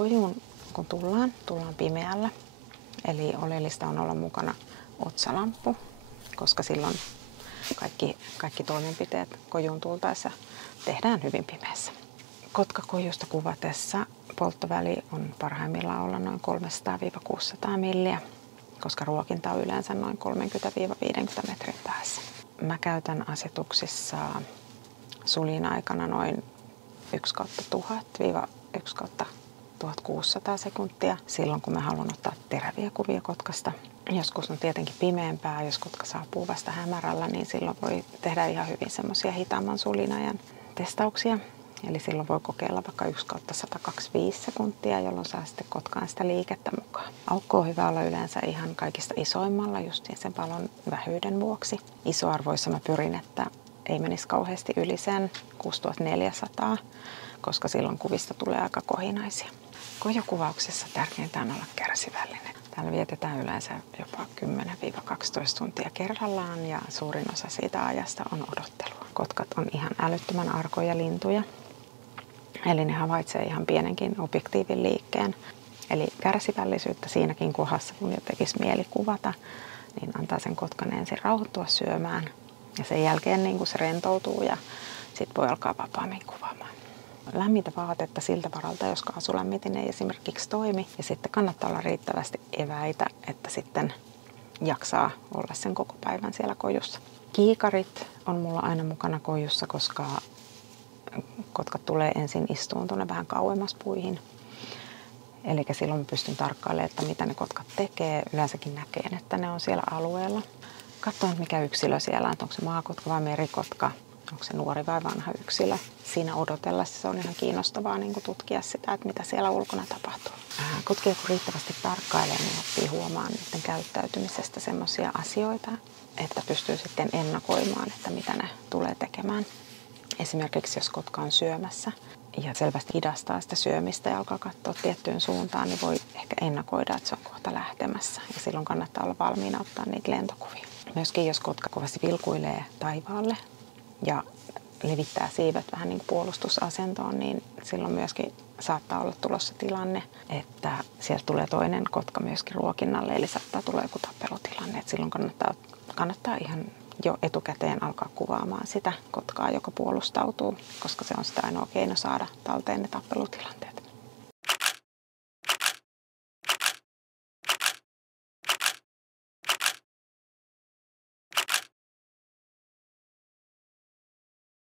Kojuun kun tullaan pimeällä. Eli oleellista on olla mukana otsalamppu, koska silloin kaikki toimenpiteet kojuun tultaessa tehdään hyvin pimeässä. Kotkakojusta kuvatessa polttoväli on parhaimmillaan olla noin 300-600 milliä, koska ruokinta on yleensä noin 30-50 metrin päässä. Mä käytän asetuksissa sulin aikana noin 1/1000–1/1600 sekuntia silloin, kun mä haluan ottaa teräviä kuvia kotkasta. Joskus on tietenkin pimeämpää, jos kotka saapuu vasta hämärällä, niin silloin voi tehdä ihan hyvin semmoisia hitaamman sulinajan testauksia. Eli silloin voi kokeilla vaikka 1/125 sekuntia, jolloin saa sitten kotkaan sitä liikettä mukaan. Aukko on hyvä olla yleensä ihan kaikista isoimmalla justiin sen valon vähyyden vuoksi. Isoarvoissa mä pyrin, että ei menisi kauheasti yli sen 6400, koska silloin kuvista tulee aika kohinaisia. Kojukuvauksessa tärkeintä on olla kärsivällinen. Täällä vietetään yleensä jopa 10–12 tuntia kerrallaan ja suurin osa siitä ajasta on odottelua. Kotkat on ihan älyttömän arkoja lintuja, eli ne havaitsee ihan pienenkin objektiivin liikkeen. Eli kärsivällisyyttä siinäkin kohdassa, kun jo tekisi mieli kuvata, niin antaa sen kotkan ensin rauhoittua syömään ja sen jälkeen niin kun se rentoutuu ja sitten voi alkaa vapaammin kuvaamaan. Lämmintä vaatetta siltä varalta, jos kaasulämmitin ei esimerkiksi toimi. Ja sitten kannattaa olla riittävästi eväitä, että sitten jaksaa olla sen koko päivän siellä kojussa. Kiikarit on mulla aina mukana kojussa, koska kotkat tulee ensin istuun tuonne vähän kauemmas puihin. Eli silloin mä pystyn tarkkailemaan, että mitä ne kotkat tekee. Yleensäkin näkee, että ne on siellä alueella. Katsoin, mikä yksilö siellä on, onko se maakotka vai merikotka. Onko se nuori vai vanha yksilö. Siinä odotellessa se on ihan kiinnostavaa niin tutkia sitä, että mitä siellä ulkona tapahtuu. Kotkija kun riittävästi tarkkailee, niin oppii huomaamaan niiden käyttäytymisestä semmoisia asioita, että pystyy sitten ennakoimaan, että mitä ne tulee tekemään. Esimerkiksi jos kotka on syömässä ja selvästi hidastaa sitä syömistä ja alkaa katsoa tiettyyn suuntaan, niin voi ehkä ennakoida, että se on kohta lähtemässä. Ja silloin kannattaa olla valmiina ottaa niitä lentokuvia. Myöskin jos kotka kovasti vilkuilee taivaalle ja levittää siivet vähän niin kuin puolustusasentoon, niin silloin myöskin saattaa olla tulossa tilanne, että sieltä tulee toinen kotka myöskin ruokinnalle, eli saattaa tulla joku tappelutilanne. Et silloin kannattaa ihan jo etukäteen alkaa kuvaamaan sitä kotkaa, joka puolustautuu, koska se on sitä ainoa keino saada talteen ne tappelutilanteet.